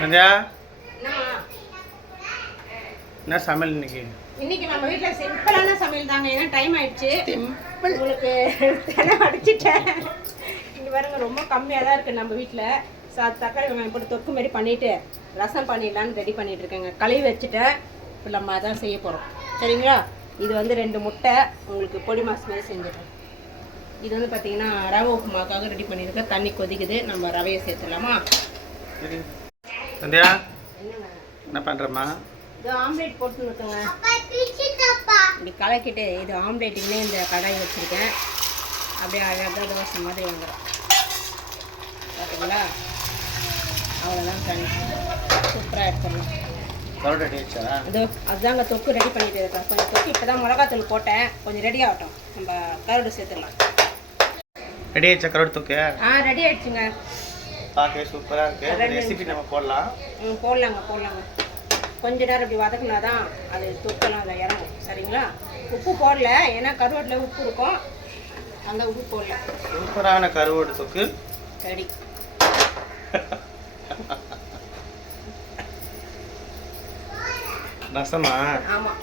சந்தியா என்னம்மா? என்ன சமையல் இன்னைக்கு? இன்னைக்கு நம்ம வீட்டில் சிம்பிளான சமையல் தாங்க. ஏன்னா டைம் ஆயிடுச்சு. உங்களுக்கு அடிச்சிட்டேன். இங்கே பாருங்க, ரொம்ப கம்மியாக தான் இருக்குது நம்ம வீட்டில். தக்காளி வெங்காயம் போட்டு தொக்கு மாதிரி பண்ணிவிட்டு ரசம் பண்ணிடலான்னு ரெடி பண்ணிட்டு இருக்கேங்க. கழுவி வச்சுட்டேன். இப்போ நம்ம அதான் செய்ய போகிறோம். சரிங்களா? இது வந்து 2 முட்டை உங்களுக்கு பொடி மாஸ் மாதிரி செஞ்சிடறேன். இது வந்து பார்த்தீங்கன்னா ரவை உப்புமாக்காக ரெடி பண்ணியிருக்கேன். தண்ணி கொதிக்குது. நம்ம ரவையை சேர்த்துடலாமா? சந்தியா என்னங்க என்ன பண்ணுறம்மா? இது ஆம்லேட் போட்டு இருக்குங்க. இப்படி கலக்கிட்டு இது ஆம்லேட்டுக்குன்னே இந்த கடாய் வச்சுருக்கேன். அப்படியே அழகாக தோசை மாதிரி வந்துடும். பார்த்தீங்களா? அவ்வளோதான் தண்ணி சூப்பராக எடுத்துடலாம். கருவாடு ரெடி ஆயிடுச்சா? இதோ அதுதாங்க தொக்கு ரெடி பண்ணிட்டு இருக்கேன். கொஞ்சம் தொக்கு இப்போ தான் மிளகாத்தூள் போட்டேன். கொஞ்சம் ரெடி ஆகட்டும். நம்ம கருவாடு சேர்த்துடலாம். ரெடி ஆயிடுச்சா கருவாடு தூக்கு? ரெடி ஆயிடுச்சுங்க. பார்க்கவே சூப்பராக இருக்குது. ரெசிபி நம்ம போடலாம். போடலாங்க. கொஞ்ச நேரம் இப்படி வதக்குனா தான் அது தொக்கெல்லாம் அதில் இறங்கும். சரிங்களா? உப்பு போடல, ஏன்னா கருவாட்டில் உப்பு இருக்கும். அந்த உப்பு போடல. சூப்பரான கருவாடு தொக்கு ரெடி. ரசமா? ஆமாம்.